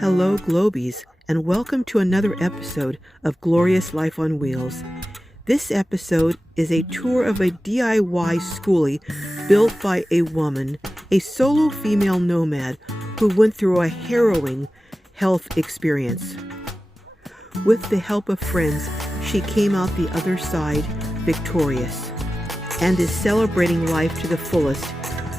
Hello, Globies, and welcome to another episode of Glorious Life on Wheels. This episode is a tour of a DIY skoolie built by a woman, a solo female nomad who went through a harrowing health experience. With the help of friends, she came out the other side victorious and is celebrating life to the fullest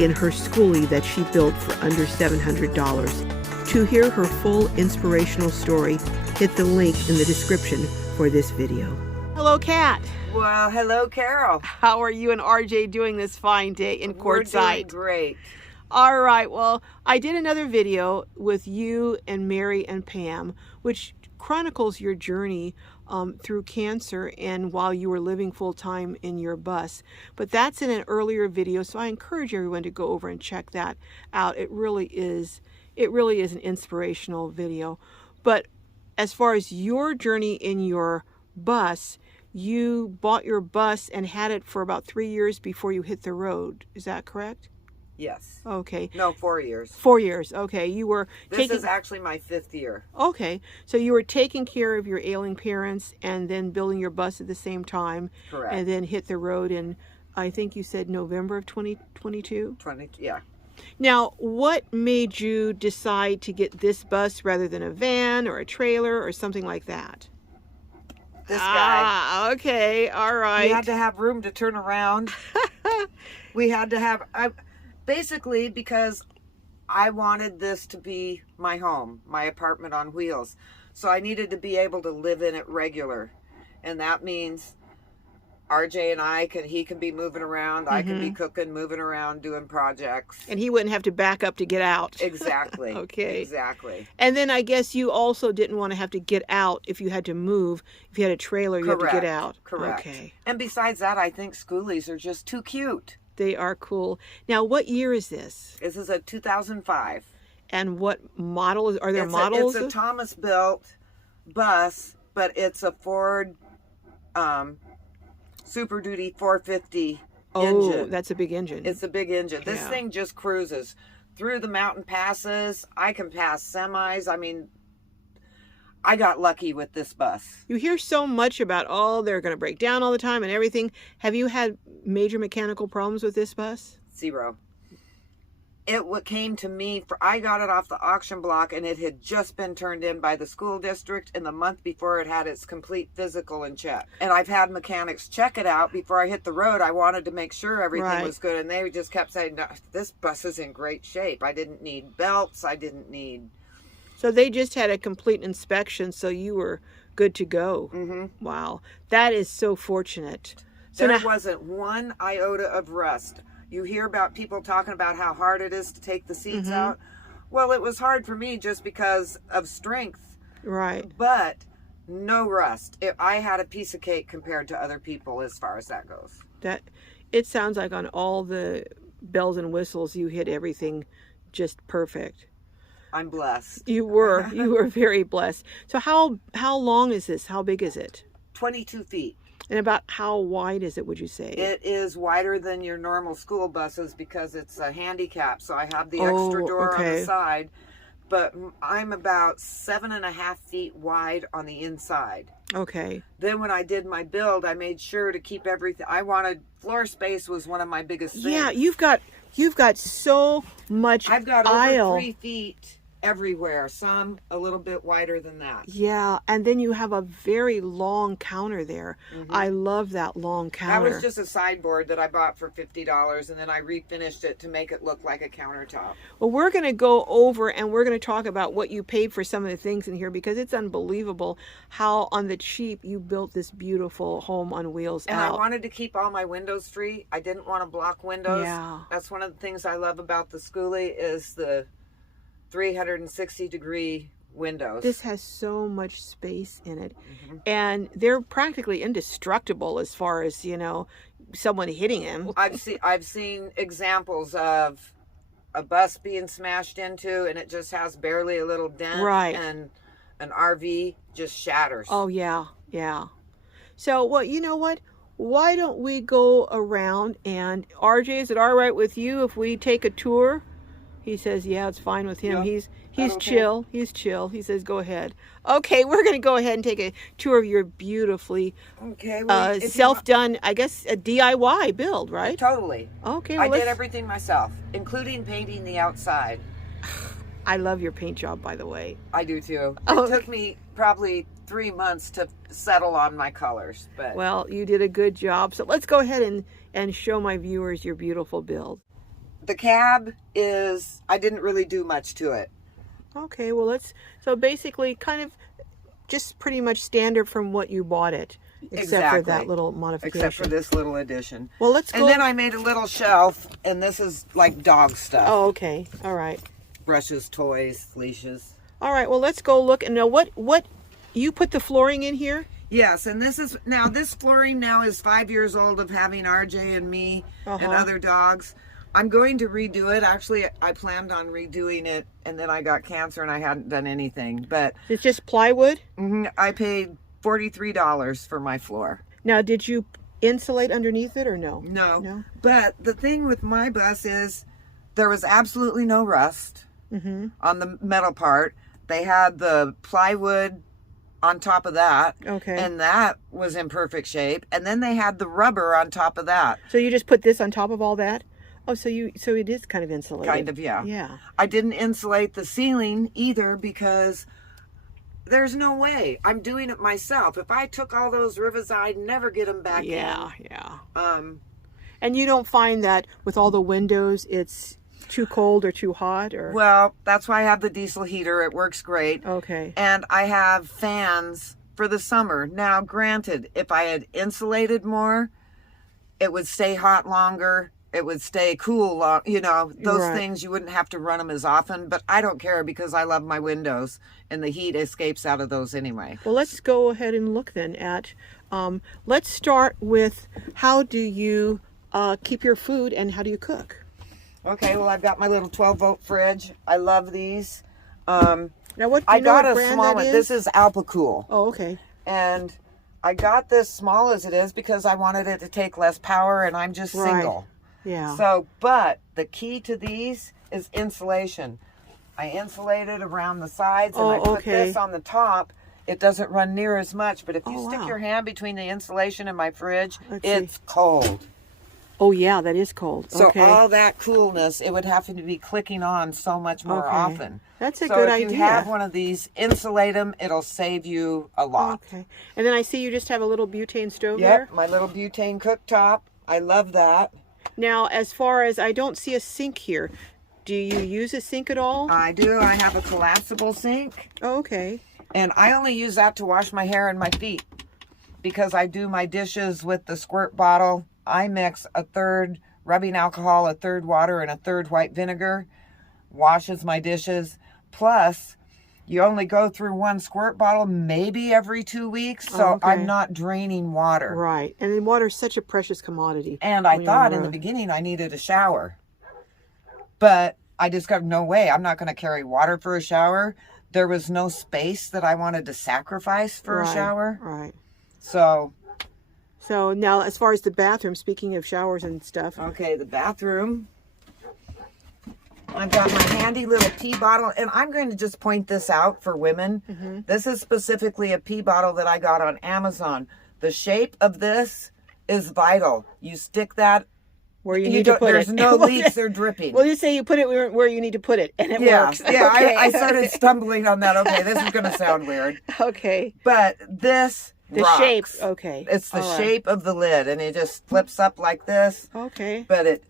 in her skoolie that she built for under $700. To hear her full inspirational story, hit the link in the description for this video. Hello, Kat. Well, hello, Carol. How are you and RJ doing this fine day in Quartzsite? We're doing great. All right. Well, I did another video with you and Mary and Pam, which chronicles your journey through cancer and while you were living full-time in your bus. But that's in an earlier video, so I encourage everyone to go over and check that out. It really is an inspirational video. But as far as your journey in your bus, you bought your bus and had it for about 3 years before you hit the road. Is that correct? Yes. Okay. No, 4 years. 4 years. Okay. You were This is actually my 5th year. Okay. So you were taking care of your ailing parents and then building your bus at the same time. Correct. And then hit the road in, I think you said November of 2022? Yeah. Now, what made you decide to get this bus rather than a van or a trailer or something like that? This guy. Okay. All right. We had to have room to turn around. We had to have... basically, because I wanted this to be my home, my apartment on wheels. So I needed to be able to live in it regular. And that means RJ and he can be moving around. I can be cooking, moving around, doing projects. And he wouldn't have to back up to get out. Exactly. Okay. Exactly. And then I guess you also didn't want to have to get out if you had to move. If you had a trailer, you had to get out. Correct. Okay. And besides that, I think skoolies are just too cute. They are cool. Now, what year is this? This is a 2005. And what model are there models? It's a Thomas built bus, but it's a Ford Super Duty 450 engine. Oh, that's a big engine. It's a big engine. This thing just cruises through the mountain passes. I can pass semis. I mean, I got lucky with this bus. You hear so much about, they're going to break down all the time and everything. Have you had major mechanical problems with this bus? 0. What came to me, I got it off the auction block and it had just been turned in by the school district, and the month before it had its complete physical and check. And I've had mechanics check it out before I hit the road. I wanted to make sure everything was good, and they just kept saying, no, this bus is in great shape. I didn't need belts. I didn't need... So they just had a complete inspection, so you were good to go. Mm-hmm. Wow. That is so fortunate. So there wasn't one iota of rust. You hear about people talking about how hard it is to take the seats out. Well, it was hard for me just because of strength. Right. But no rust. I had a piece of cake compared to other people as far as that goes. It sounds like on all the bells and whistles, you hit everything just perfect. I'm blessed. You were very blessed. So how long is this? How big is it? 22 feet. And about how wide is it, would you say? It is wider than your normal school buses because it's a handicap. So I have the extra door on the side. But I'm about 7.5 feet wide on the inside. Okay. Then when I did my build, I made sure to keep everything. Floor space was one of my biggest things. Yeah, you've got so much I've got aisle. over 3 feet everywhere, some a little bit wider than that. Yeah, and then you have a very long counter there. I love that long counter. That was just a sideboard that I bought for $50, and then I refinished it to make it look like a countertop. Well, we're going to go over and we're going to talk about what you paid for some of the things in here, because it's unbelievable how on the cheap you built this beautiful home on wheels and out. I wanted to keep all my windows free. I didn't want to block windows. Yeah. That's one of the things I love about the skoolie is the 360-degree windows. This has so much space in it. And they're practically indestructible as far as, someone hitting them. I've seen examples of a bus being smashed into and it just has barely a little dent. Right. And an RV just shatters. Oh, yeah. Yeah. So, well, you know what? Why don't we go around and, RJ, is it all right with you if we take a tour? He says, yeah, it's fine with him. Yeah. He's okay? chill. He's chill. He says, "Go ahead." Okay, we're going to go ahead and take a tour of your beautifully Okay. Well, if you self-done, I guess, a DIY build, right? totally. Okay. I Well, did everything myself, including painting the outside. I love your paint job, by the way. I do too. Oh. It took me probably 3 months to settle on my colors, but Well, you did a good job. So let's go ahead and show my viewers your beautiful build. the cab is, I didn't really do much to it. Okay, well, so basically kind of just pretty much standard from what you bought it, except for that little modification. Except for this little addition. Well, let's go. And then I made a little shelf, and this is like dog stuff. Oh, okay. All right. Brushes, toys, leashes. All right, well, let's go look. And now what you put the flooring in here? Yes, and this flooring now is 5 years old of having RJ and me and other dogs. I'm going to redo it. Actually, I planned on redoing it, and then I got cancer and I hadn't done anything. But It's just plywood? I paid $43 for my floor. Now, did you insulate underneath it or no? No. No? But the thing with my bus is there was absolutely no rust on the metal part. They had the plywood on top of that. Okay. And that was in perfect shape. And then they had the rubber on top of that. So you just put this on top of all that? Oh, so it is kind of insulated. Kind of, yeah. Yeah. I didn't insulate the ceiling either because there's no way. I'm doing it myself. If I took all those rivets, I'd never get them back in. Yeah. Um, And you don't find that with all the windows, it's too cold or too hot, or? well, that's why I have the diesel heater. It works great. Okay. And I have fans for the summer. Now, granted, if I had insulated more, it would stay hot longer. It would stay cool, those Right. things, you wouldn't have to run them as often. But I don't care because I love my windows and the heat escapes out of those anyway. Well, let's go ahead and look then at, let's start with how do you keep your food and how do you cook? Okay, well, I've got my little 12-volt fridge. I love these. Now, what do I you know got what a brand small that one. is? This is Alpacool. Oh, okay. And I got this small as it is because I wanted it to take less power, and I'm just Right. single. Yeah. So, but the key to these is insulation. I insulate it around the sides, and I put this on the top. It doesn't run near as much, but if you stick your hand between the insulation and my fridge, it's cold. Oh, yeah, that is cold. So Okay. all that coolness, it would have to be clicking on so much more often. That's a so good if idea. you have one of these, insulate them. It'll save you a lot. Okay. And then I see you just have a little butane stove there. Yep, my little butane cooktop. I love that. Now, as far as I don't see a sink here, do you use a sink at all? I do. I have a collapsible sink. Oh, okay. And I only use that to wash my hair and my feet because I do my dishes with the squirt bottle. I mix a third rubbing alcohol, a third water, and a third white vinegar. Washes my dishes. Plus, you only go through one squirt bottle maybe every 2 weeks. So I'm not draining water. Right. And then water is such a precious commodity. And I thought in the beginning I needed a shower. But I discovered, no way, I'm not going to carry water for a shower. There was no space that I wanted to sacrifice for a shower. Right. So now, as far as the bathroom, speaking of showers and stuff. okay, the bathroom. I've got my handy little pee bottle, and I'm going to just point this out for women. This is specifically a pee bottle that I got on Amazon. The shape of this is vital. You stick that where you need to put it. There's no leaks or dripping. Well, you say you put it where you need to put it, and it works. Yeah, Okay. I started stumbling on that. Okay, this is going to sound weird. Okay. But this The rocks. shape. Okay. It's the shape of the lid, and it just flips up like this. Okay. But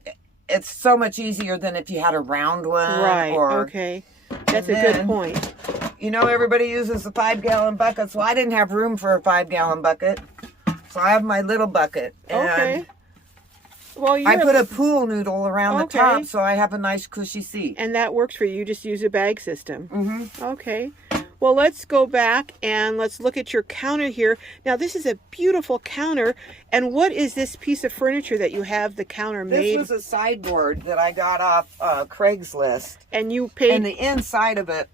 it's so much easier than if you had a round one. Right. Or, Okay. That's a good point. You know, everybody uses the 5-gallon buckets. Well, I didn't have room for a 5-gallon bucket, so I have my little bucket. And Okay. Well, I put a pool noodle around the Okay. top, so I have a nice cushy seat. And that works for you. You just use a bag system. Okay. Well, let's go back and let's look at your counter here. Now, this is a beautiful counter. And what is this piece of furniture that you have the counter made? This was a sideboard that I got off Craigslist. And you paid... And the inside of it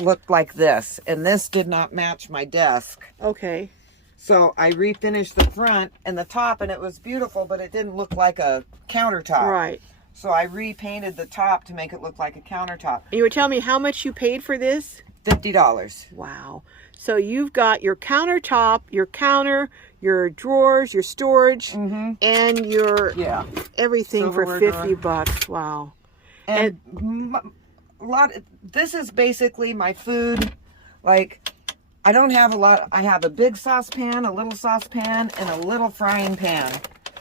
looked like this. And this did not match my desk. Okay. So I refinished the front and the top, and it was beautiful, but it didn't look like a countertop. Right. So I repainted the top to make it look like a countertop. And you were telling me how much you paid for this? $50. Wow. So you've got your countertop, your counter, your drawers, your storage, and your everything for $50. Wow. And this is basically my food. Like, I don't have a lot. I have a big saucepan, a little saucepan, and a little frying pan.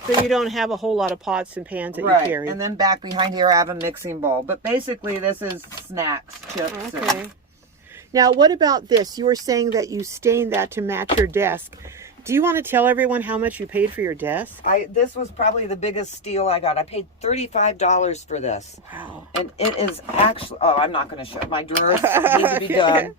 So you don't have a whole lot of pots and pans that you carry. And then back behind here I have a mixing bowl. But basically this is snacks, chips. Okay. Now what about this? You were saying that you stained that to match your desk. Do you want to tell everyone how much you paid for your desk? This was probably the biggest steal I got. I paid $35 for this. Wow. And it is actually, oh, I'm not going to show. My drawers need to be done.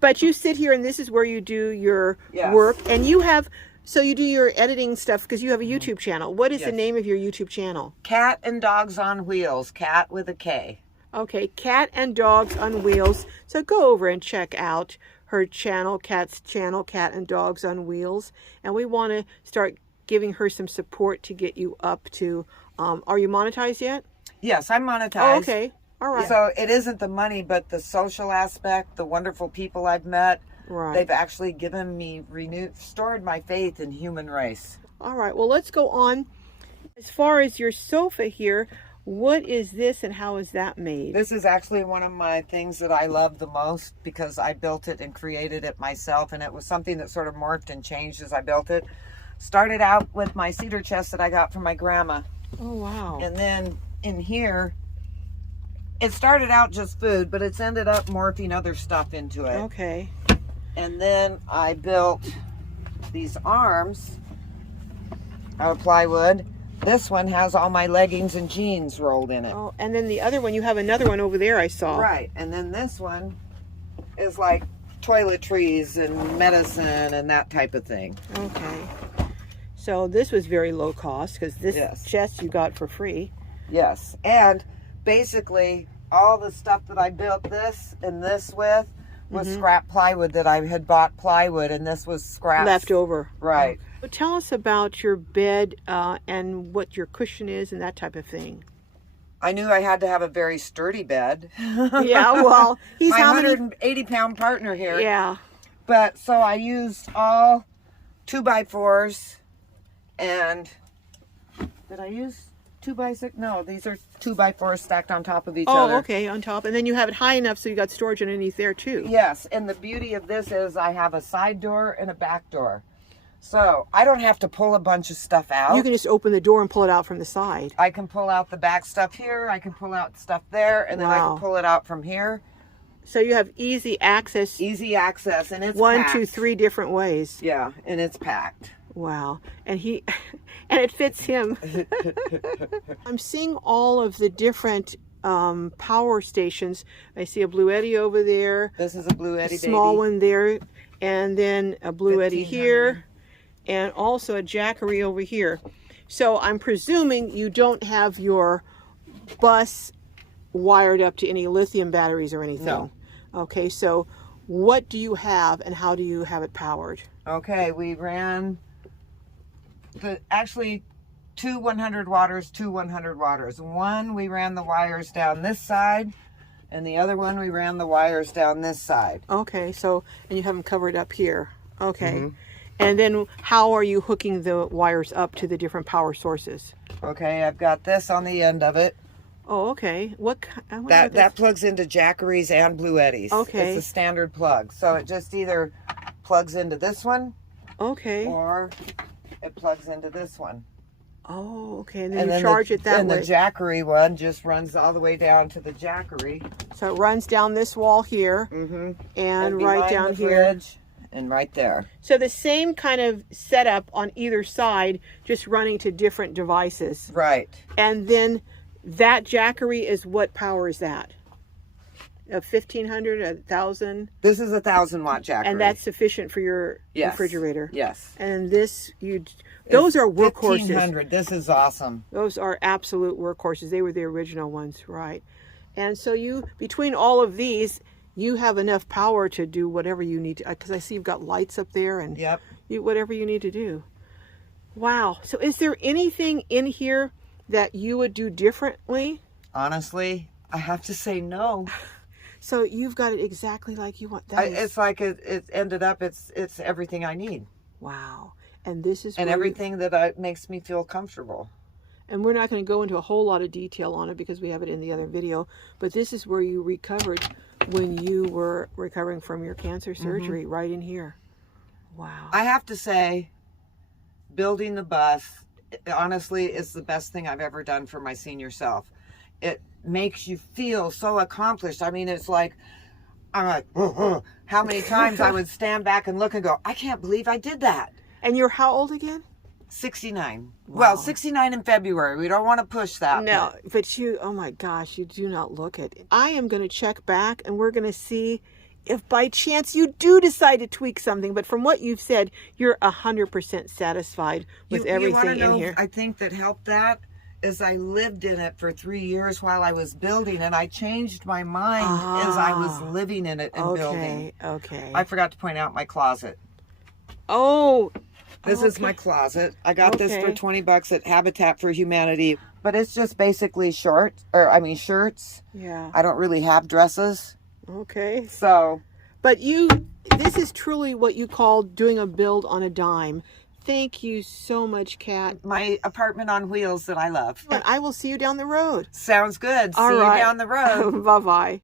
But you sit here and this is where you do your work. And you have, so you do your editing stuff because you have a YouTube channel. What is the name of your YouTube channel? Cat and Dogs on Wheels. Cat with a K. Okay, Cat and Dogs on Wheels. So go over and check out her channel, Cat's channel, Cat and Dogs on Wheels. And we want to start giving her some support to get you up to, are you monetized yet? Yes, I'm monetized. Oh, okay. All right. So it isn't the money, but the social aspect, the wonderful people I've met. Right. They've actually given me, restored my faith in human race. All right. Well, let's go on. As far as your sofa here, what is this and how is that made? This is actually one of my things that I love the most because I built it and created it myself, and it was something that sort of morphed and changed as I built it. Started out with my cedar chest that I got from my grandma. Oh, wow. And then in here, it started out just food, but it's ended up morphing other stuff into it. Okay. And then I built these arms out of plywood. This one has all my leggings and jeans rolled in it. Oh, and then the other one, you have another one over there I saw. Right, and then this one is like toiletries and medicine and that type of thing. Okay. So this was very low cost because this chest you got for free. Yes, and basically all the stuff that I built this and this with was scrap plywood that I had bought plywood, and this was scrap. Left over. Right. So tell us about your bed and what your cushion is and that type of thing. I knew I had to have a very sturdy bed. Yeah, well, he's my how many... 180-pound partner here. Yeah. But so I used all 2x4s, and did I use 2x6? No, these are 2x4s stacked on top of each other. Oh, okay, on top. And then you have it high enough so you got storage underneath there too. Yes, and the beauty of this is I have a side door and a back door. So I don't have to pull a bunch of stuff out. You can just open the door and pull it out from the side. I can pull out the back stuff here, I can pull out stuff there, and then I can pull it out from here. So you have easy access. Easy access, and it's one, packed. 2, 3 different ways. Yeah, and it's packed. Wow. And and it fits him. I'm seeing all of the different power stations. I see a Bluetti over there. This is a Bluetti, small one there, and then a Bluetti here, and also a Jackery over here. So I'm presuming you don't have your bus wired up to any lithium batteries or anything. No. Okay, so what do you have and how do you have it powered? Okay, we ran actually two 100 watters, two 100 watters. One, we ran the wires down this side, and the other one, we ran the wires down this side. Okay, so, and you have them covered up here. Okay. And then how are you hooking the wires up to the different power sources? Okay, I've got this on the end of it. Oh, okay. That plugs into Jackeries and Bluettis. Okay. It's a standard plug. So it just either plugs into this one. Okay. Or it plugs into this one. Oh, okay. And then you charge it that way. And the Jackery one just runs all the way down to the Jackery. So it runs down this wall here. And right down here. Fridge, and right there. So the same kind of setup on either side, just running to different devices. Right. And then that Jackery is, what power is that? A 1500, 1000? This is a 1,000-watt Jackery. And that's sufficient for your refrigerator? Yes. And this, those are workhorses. 1,500. This is awesome. Those are absolute workhorses. They were the original ones, right? And so you, between all of these, you have enough power to do whatever you need to, because I see you've got lights up there and whatever you need to do. Wow. So is there anything in here that you would do differently? Honestly, I have to say no. So you've got it exactly like you want. It's like it ended up, it's everything I need. Wow. And this is and everything that makes me feel comfortable. And we're not going to go into a whole lot of detail on it because we have it in the other video, but this is where you recovered when you were recovering from your cancer surgery, right in here. Wow. I have to say, building the bus, honestly, is the best thing I've ever done for my senior self. It makes you feel so accomplished. I mean, it's like, I'm like, how many times I would stand back and look and go, I can't believe I did that. And you're how old again? 69. Wow. Well, 69 in February. We don't want to push that. No, but you, oh my gosh, you do not look it. I am going to check back and we're going to see if by chance you do decide to tweak something. But from what you've said, you're 100% satisfied with everything in here. I think that helped that is I lived in it for 3 years while I was building, and I changed my mind as I was living in it and building. Okay. I forgot to point out my closet. Oh. This is my closet. I got this for $20 at Habitat for Humanity, but it's just basically shirts. Yeah. I don't really have dresses. Okay. So. But this is truly what you call doing a build on a dime. Thank you so much, Kat. My apartment on wheels that I love. And I will see you down the road. Sounds good. See you down the road. Bye-bye.